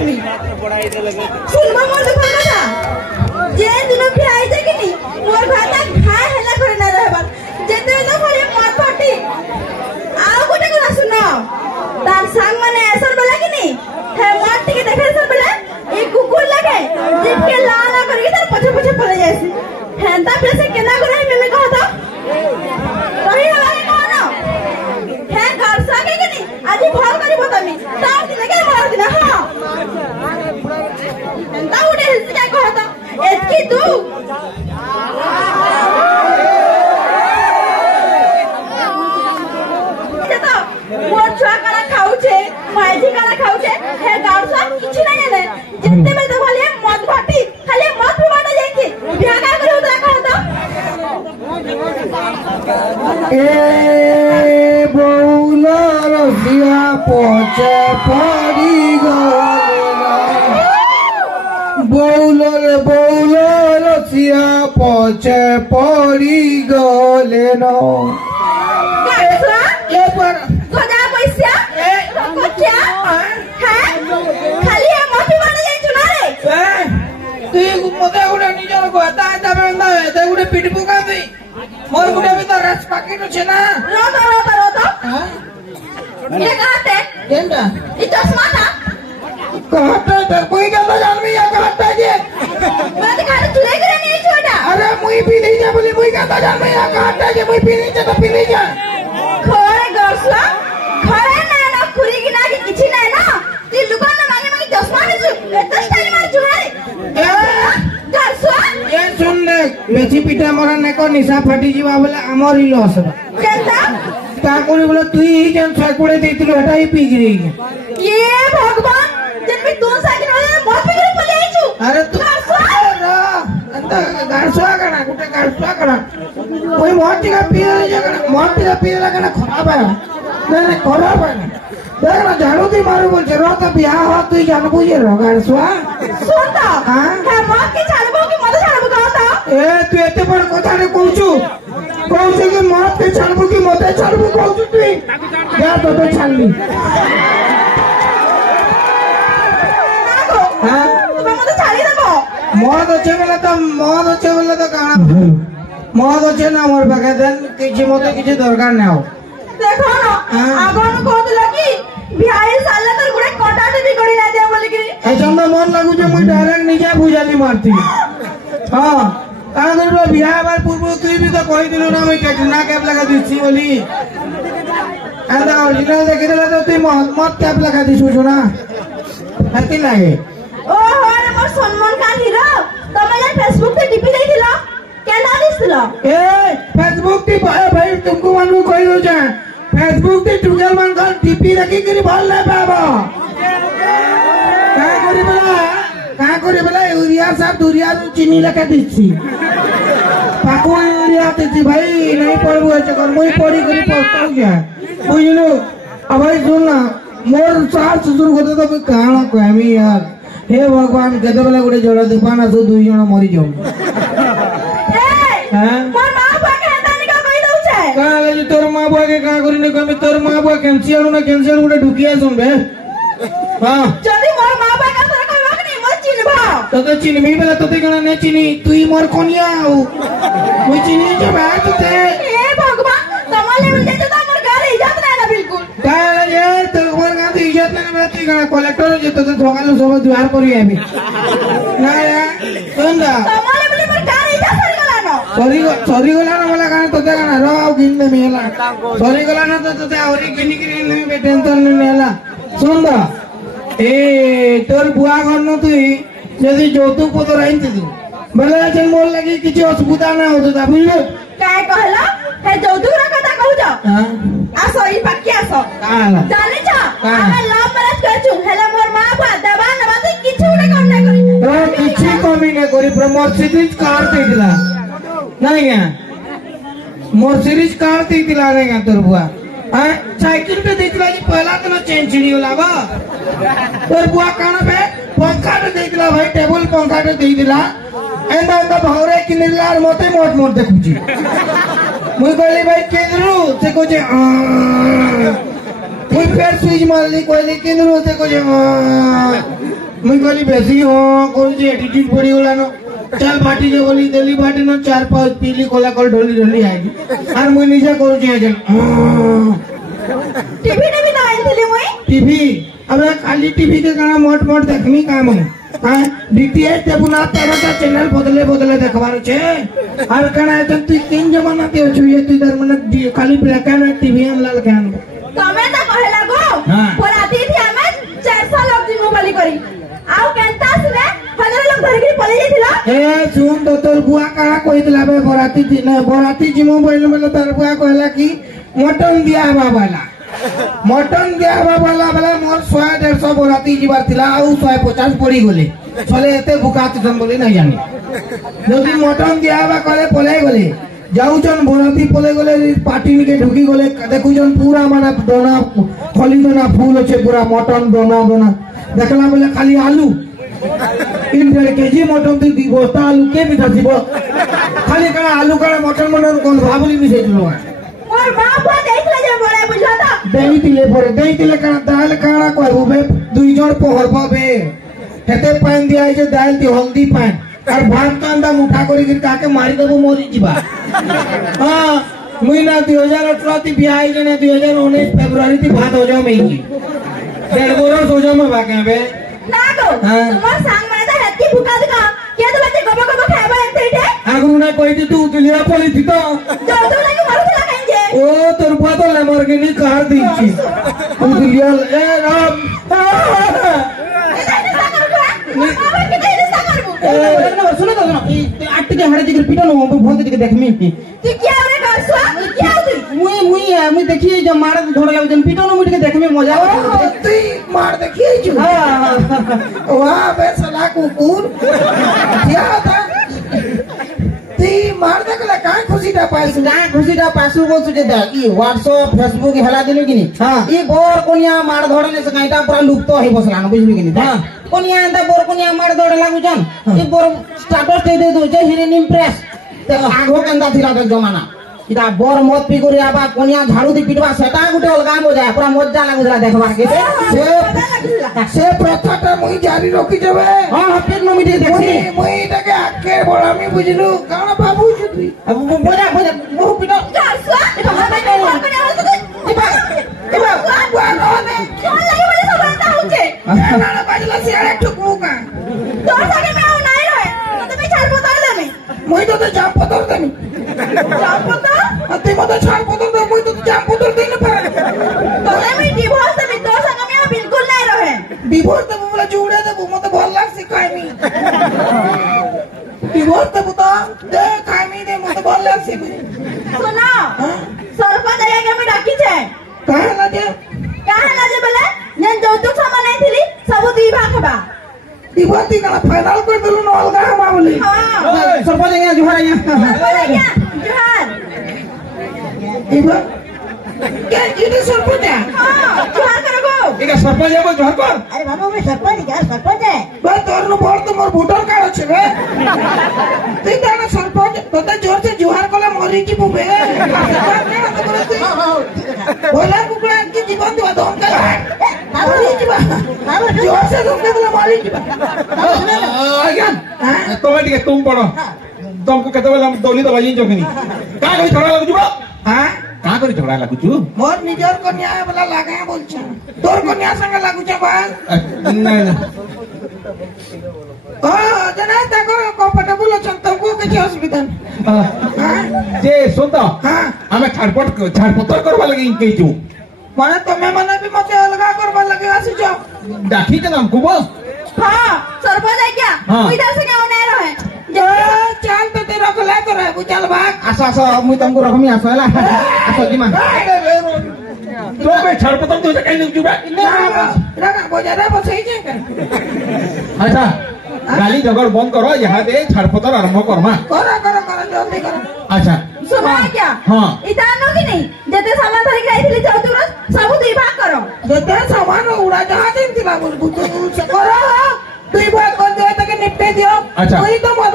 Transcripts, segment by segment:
कहमी सुनबा मोर दुख कथा जे दिन फ्राई देखिनी मोर भाता खा हेला करे ना रहबा जेते न खरे मत फटी आउ गोटे कथा सुन तार संग माने ऐसर बेला किनी हे मत टिके देखे सर बेला ए कुकुर लगे जिपके लाला करके तार पछे पछे पले जायसी हेंता पे से केना करे मेमे कहता कहि हमारे कौन है घर सके किनी आज भर करी बतामी तार दिन के मार दिन हां हेंता उडे हिलसी काय कहता एतकी तू मोर छुआ काना खाउछे माइजी काना खाउछे हे गाउसा किछि नै ने जत्ते बेले देखले मद घटी खाली मद पिबाटा जाइछि बिया का करे उतरा कहता ए बौला रसिया पछे पड़ी गले बौला रसिया पछे पड़ी गले न ए पर गदा पैसा कोठिया है खाली हम मत पिबाटा जाइछु ना रे তুই মতে গুড়ে নিজের কথা দাবে না এতে গুড়ে পিট পোকা দেই মোর গুড়ে ভিতর রাস পাকেট আছে না রতো হ্যাঁ ये कहते কেনটা ये चश्मा था कहता तो कोई कहता जानबी या कहता जे मैं तो खाली तुले करे नहीं छोटा अरे मुई पी नहीं जा बोली मुई कहता जानबी या कहता जे मुई पी नहीं जा तो पी नहीं जा खरे गरसला खरे ना खुरी की ना की किछि ना ना ती लुका ना मागे चश्मा नहीं एत स्टाइल मार जुहारे गरसला ये सुन ले मेथी पिठा मोरा ने को निशा फटी जीवा बोले हमर ही लॉस केनता ता कोनी बोले तुई ही जन साइकुड़े देतिलो हटा ही पी गिरी ये भगवान जन में तू साइकिल वाले मत पी गिरी पले आइछु अरे तू अंत गारसवा कना गुटे गारसवा कना कोई मोटी का पी ले जगना मोटी का पी लगना खराब है नहीं खराब है देखना झाड़ू दी मारू बोल रो तो बियाह हो तू जानबू ये रो गारसवा सुनता हां है मत के छाड़बो कि मत छाड़बो कहता ए तू एते बड़ कथा रे कहूछु कि मत के छाड़बू कि मते छाड़बू कहूछु तू या तो छाड़ली हां तू मत छाड़ी देबो मद अच्छे बोले तो गाना मद अच्छे ना मोर पाखे देन किछि मते किछि दरकार नै हो देखो ना आगन कहतला कि बिहाई साले तर गुडे कटाटे भी करी ना दे बोले कि ऐसा मन लागू जे मुई डायरेक्ट निजा बुझाली मारती हां का करबो बियाह बार पूर्व तू भी तो कहि दिलो ना मैं केतना कैप लगा दिछि बोली अंदा ओरिजिनल देखि देला तो तू मत कैप लगा दिछु ना हती लागे ओ होरे मोर सम्मान का हिरो तमे जे फेसबुक पे टिपी देखिलो केना दिसलो ए फेसबुक टी भाई तुमको मानू कहि दो जा फेसबुक टी टुगेल मान कर टीपी रखी करी भल ले पाबो का करी बला यूरिया सब दूरिया चीनी लगा दिछि पाको यूरिया दिछि भाई नहीं पड़बो ऐसे कर मुई पड़ी करी पछताऊ जा बुझलो अब भाई सुन ना मोर सास ससुर को तो काना कहमी यार हे भगवान केते बेला गुडे जोड़ा दुपान आसो दुई जण मरि जाऊ हां मोर मां बुआ के हेतानी का कहि दउ छे का ले तोर मां बुआ के का करी ने कमी तोर मां बुआ कैंसियर ना कैंसियर गुडे ढुकिया सुन बे हां जदी मोर मां बुआ का तोरा कहबा कि मोर चिन्हबा तो चिन्हबी बेला तो गणा ने चिन्ही तुई मोर कोनिया आउ मुई चिन्ही जे बात ते हे भगवान तमले मिल जे तो मोर घर इज्जत ना ना बिल्कुल का ये तो मोर गांव की इज्जत ना बे तुई गणा कलेक्टर जे तो ठोगालो सब द्वार करी आबी ना या सुनदा तमले मिल मोर घर इज्जत सरी गला न सरी गला ना मला गाना तो गाना रो आउ गिन दे मेला सरी गला ना तो औरी गिनी गिनी नहीं बे टेंशन नहीं मेला सुनदा ए तोर बुआ घर न तुई यदि যৌতুক পত্র আইনতে তু বলে আছেন মোর লাগি কিছু অসুবিধা না হতো তা বুঝলো काय कहला हे যৌতুক रा कथा कहू जा हां आसो ई पक्की आसो काला जाने छ हम लव मैरिज करछु हेला मोर मां बुआ दबा न बात किछु ने कम ना करी तो किछि कमी ने करी प्रमोट सीरीज कार देला नहीं क्या मोर सीरीज कार देला नहीं क्या तोर बुआ हां साइकिल पे देखला जी पहला तो चेन छिड़ी होला बा तोर बुआ काना पे पंखा पे देखला भाई टेबल पंखा पे दे दिला एंदा एंदा भौरे किनलार मोते मोट मोट देखुची मुई कहली भाई केदरू से कोजे मुई फिर स्विच मारली कहली केंद्र होते कुछ मुई कहली बेसी हो कुछ एटीट्यूड पड़ी होला न चल बाटी जे बोली दिल्ली बाटी न 4-5 पीली कोला कल ढोली ढोली आएगी और मुई निजा करू जे टीवी ने भी नहीं थी मुई टीवी अब खाली टीवी के गाना मोट मोट देखनी काम है हां डीटीएच ते पुना 13टा चैनल बदले बदले देखबार छे और कना है तू 3 जमाना के छुए तू इधर मन खाली ब्लैक एंड व्हाइट टीवी में लाल कैन तमे तो कहे लागो पराती थी हमें 400 लोग जिम्मे वाली करी आउ केंता सुने 15 लोग धर के पले जाइथिला ए सुन तो तोर बुआ कहा कहितला बे बराती दिन बराती जिम्मे बोल मतलब तोर बुआ कहला कि मटन दिया बाबाला मटन दिया बाबाला वाला मोर 100-150 बराती जीवार थिला आउ 150 पड़ी गले चले एते भुकात जन बोले नहीं जानी जदी मटन दिया बा करे पले गले जाउचन बराती पले गले पार्टी के ढुकी गले देखुचन पूरा माने दोना खली दोना फूल আছে पूरा मटन दोना दोना देखला बोले खाली आलू 3.5 केजी मटन दी दी बस्ता आलू के भी थासिबो खाली करा आलू करा मटन मटन कोन भाबली मिसेइलो मोर बाप देखला जे बड़ा बुझाता देई तिले करा दाल काड़ा कहबो बे दुई जण पहरबो बे हेते पान दिया जे दाल दी हल्दी पान और भात कांदा मुठा करी के काके मारी देबो मोरी जीवा हां मुई ना 2018 ती बियाह जे ना 2019 फरवरी ती भात हो जाओ मेई 1.5 बरस हो जाओ में बाके बे ना गो तुम सांग माने ता हत्ती भुका दका के तो बच्चे गबो गबो खाबा एते इटे आगु ना कहि तू दिलिया पली थी तो जो तो लगे मारुला खाइजे ओ तोर बुआ तो लैम्बोर्गिनी कार दीची तू दिलिया ए राम सुनो तो सुनो आट के हड़े जिगर पिटो न बहुत के देखमी तू क्या रे गासवा क्या तू मुई देखी जब मार धोड़ लाग जन पिटो न मुट के देखमे मजा तू मार देखी छु हां वाह बे साला कुकुर क्या था ती मार देखला काय खुशीटा पासु बोल सुजे दा ई व्हाट्सएप फेसबुक हेला दिनु किनी ई बोर कोनिया मार धोड़ने से काईटा पूरा लुप्त होई बसलान बुझलु किनी हां कोनिया अंदा बोर कोनिया मार धोड़ लागु जन ई बोर स्टेटस दे दो जे हिरेन इम्प्रेस ते आगो केंदा थिला तो जमाना इदा बोर मत पी करी आबा कोनिया झाड़ू दी पिटवा सेटा गुटे अलगा हो जाय पूरा मजा लागुला देखबा के से प्रथाटा मुई जारी रखी जबे हां हपेर नो मिटे देखी मुई तके आके बोलामी बुझलु काना बाबू छुती अब बोला बहु पिटो गासवा हमें नहीं फोन करे हो तो इबा बुआ ने क्यों लगे बड़े सबंता होचे ना बाजला सियाड़े ठुकमु का तोर संगे में आउ नहीं रहे तो तुम्हें छाड़ पतर देमी मुई तो जाम पतर देमी जाम पतर अति मत छाड़ पतर दे मुई तो जाम पतर दे न पाए तो मैं डिवोर्स देमी तोर संगे में बिल्कुल नहीं रहे डिवोर्स तो बोला जुड़े दे मत भल लाग सिखाई मी डिवोर्स तो बता दे खाई मी दे मत भल लाग सिखाई सुना सरपंच आया के मैं डाकी छे काहे लाजे बोले जन जौतुक सामान नहीं थिली सब दी भाग बा डिवोर्स का फाइनल कर देलु न अलगा हम बोली हां सरपंच यहाँ जुहार यहाँ जोहार इबा क्या जीते सरपंच हां जोहार करो गो इका सरपंच है जोहार कर अरे बाबू मैं सरपंच है बे तोर न बोल तो मोर वोटर कार्ड छे बे तू दाना सरपंच तो जोर से जोहार कला मरी की बुबे बोला कुकड़ा की जीवन दिवा दो का मरी जीवा जोर से तुम के मरी जीवा आज्ञा ऑटोमेटिक तुम पढ़ो तुमको कहते बोला दोली तो बजी जोखनी का कोई झगड़ा लागु जुबो हां का कोई झगड़ा लागु छु मोर निजर को न्याय वाला लागे बोल छ तोर को न्याय संग लागु छ बा नहीं ओ जना ताको कंफर्टेबल छ तुमको के असुविधा जे सुनता हां हमें छाड़पत्र करवा लगे कही छु माने तमे माने भी मते अलगा करबा लगे आसी छ डाकी के नाम को बस हां सरपंच है क्या हाँ। इधर से क्यों नहीं रहे चल तो तेरा को ला तो रहे चल भाग आसा मुई तुमको रखमी आसला आसो जी मान तो मैं छाड़पत्र तो कहीं नहीं जुबा रगा बजारा बसई जे अच्छा गाली झगड़ बंद करो यहाँ दे छाड़पत्र आरंभ करमा करो जल्दी करो अच्छा सुना क्या हाँ। इतानो की नहीं जते सामान धरी गई थी जौतुक सब दी भाग करो जते सामान उड़ा जहाज इंतला बोल बुतो से करो दुई भाग कर दे तक निपटे दियो अच्छा। वही तो मत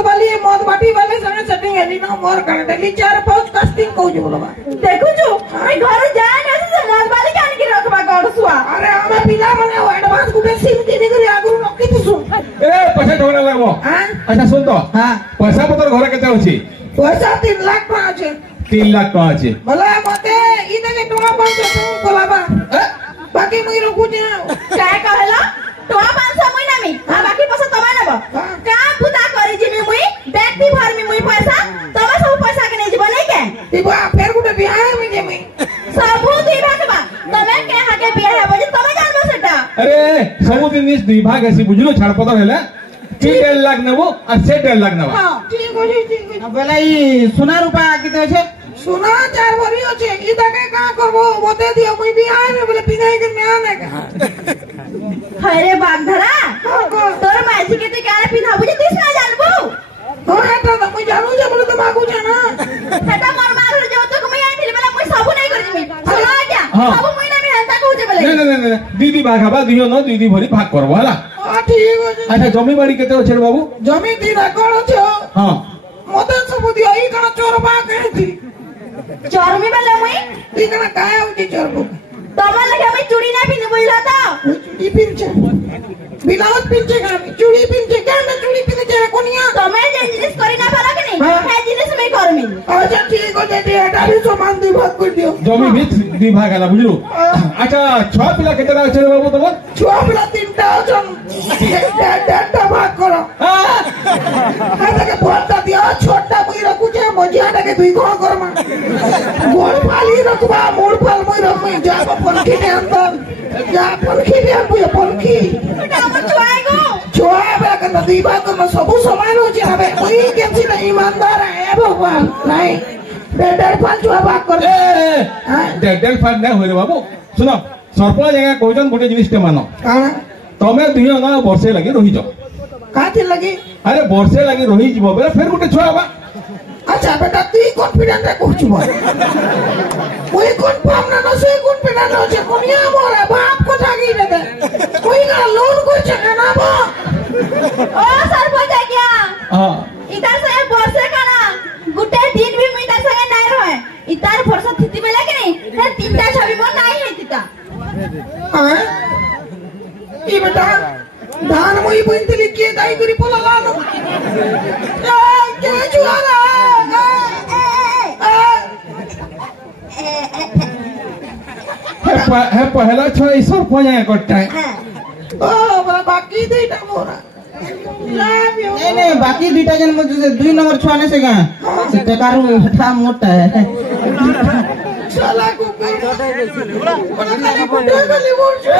बाटी वाले संगे सेटिंग है ना मोर कर देली 4-5 कास्टिंग को जो बोलबा देखो जो मैं घर जाए ना से मत वाली कान की रखबा गड़ हुआ अरे हमें बिना मने एडवांस गुटे सिम किनी करी आगु नक्की दिसु ए पैसा झगड़ा लागबो हां अच्छा सुन तो हां पैसा पतर घरे केते अछि पैसा 3 लाख टका আছে 3 लाख टका अछि भला मते इ देके टका 500 तू बोलाबा बाकी मुई रखु जे काय कहला टोआ 500 महीना में आ बाकी पैसा तमा लेबो का पुता करी जिमी मुई बेटी भर में मुई पैसा तमा सब पैसा के नै जीव नै के दिबा फेर गुटे बियाह में जे मुई सबू दुई भाग बा तमे के हाके बियाह हेबो जे तमे जानबो सेटा अरे सब दिन दुई भाग अछि बुझलो छाड़ पतर हेले 3.5 लाख नेबो आ से 1.5 लाख नेबा हां ठीक हो बेला इ सोना रुपा किते আছে सोना 4 भरी আছে इ दाके का करबो बते दियो मुई बियाह में बोले पिनाई के म्या ना का अरे बागधरा तोर माजी के ते काला पिनाबू जे तिस ना जानबो हो हेटा त मुई जानू जे बोले त मागू जे ना हेटा मोर मार जो तो मुई आइथिल बेला मुई सबु नै कर जिमी सुना क्या सबु मुई ना में हंता कहू जे बेले नहीं दीदी भाग हबा दियो न दीदी भरी भाग करबो हला हां ठीक हो अच्छा जमी बाड़ी केते अछि बाबू जमी 3 एकड़ छ हां मते सब दियो इ कना चोर बा कहती चोरमी बेला मुई इ कना काय होती चोर बा तमा लगे मैं चूड़ी ना पिन बुझला तो चूड़ी पिनचे ब्लाउज पिनचे का चूड़ी पिनचे क्या ना चूड़ी पिनचे कोनिया तमे जे जिनिस करी ना पाला के नहीं हाँ। है जिनिस मैं करमी अच्छा ठीक हो जे एटा भी सामान दी भाग कर दियो जमी भी दी भाग हला बुझलो अच्छा छह पिला केते अछि बाबू तमर छुआ पिला 3टा जन डेटा भाग करो हां के बोलता दियो छोटा मुई रखु जे मजियाटा के दुई कोण करमा गोल फाली रखबा मूल फाल मुई रखमई जा पलखी ने अंदर जा पलखी ने अंदर पलखी बेटा हम छुआई गो छुआ बे के नदी बात में सब समान हो जे हवे कोई केसी नहीं ईमानदार है भगवान नहीं डेढ़ पांच छुआ भाग कर ए 1.5 ना होरे बाबू सुनो सरपंच जगह कोजन गुटे जिनिस के मानो काना तमे दुहियो ना वर्षे लगी रही जाओ काथे लगी अरे वर्षे लगी रही जीवो बेले फिर गुटे छुआ बा अच्छा बेटा तू कॉन्फिडेंट है कुछ बोल कोई कन्फर्म ना से कॉन्फिडेंट हो जे कोनिया मोरा बाप को जागी दे कोई ना लोन को चका ना बा ओ सरपंच क्या हां इधर से वर्षे काना गुटे दिन भी मुई इधर संगे नाही रहे इतार वर्ष थिति बेला के नहीं है 3टा छवि बन नाही है तिता हां ई बेटा धान मुई बंतली के दाई करी पोला लानो के जुआरा है पहला छह ई सरपंच है कट्टा ओ बड़ा बाकी देटा मोरा नहीं बाकी 2टा जन मुझे 2 नंबर छुआने से कहा से टकारू हठा मोटा है साला को बड़ा खाली बुड्ढा खाली बोल ए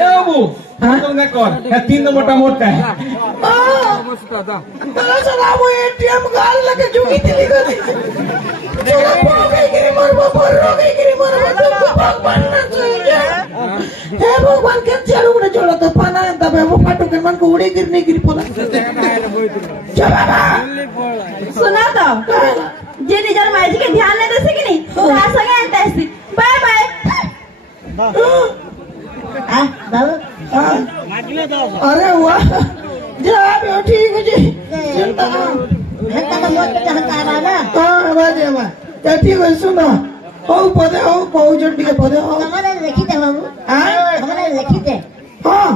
बाबू तो ना कर है 3 मोटा मोटा है तला साला वो एटीएम गाल लगे जुगी दिली गई चला पो गई गिरी मरबो रो गई गिरी मरबो तो भगवान ना चाहिए हे भगवान के चालू उड़े जोड़ा तो पाना तबे वो फाटू के मन को उड़े गिरने गिरी पोला चला सुना तो जे निजर माजी के ध्यान नहीं दे सकी नहीं तार संगे अंत ऐसी बाय बाय आ बाबू अरे वाह जा बे ठीक जी चिंता हत्ता का मोट चाहता है ना हां बाजे बा क्या ठीक है सुनो हो पदे हो बहु जल्दी के पदे हो हमारा लिखित है बाबू हमारा लिखित है हां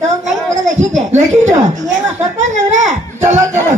तो कहीं बोला लिखित है लेकिन जा ये सरपंच है ना चलो चलो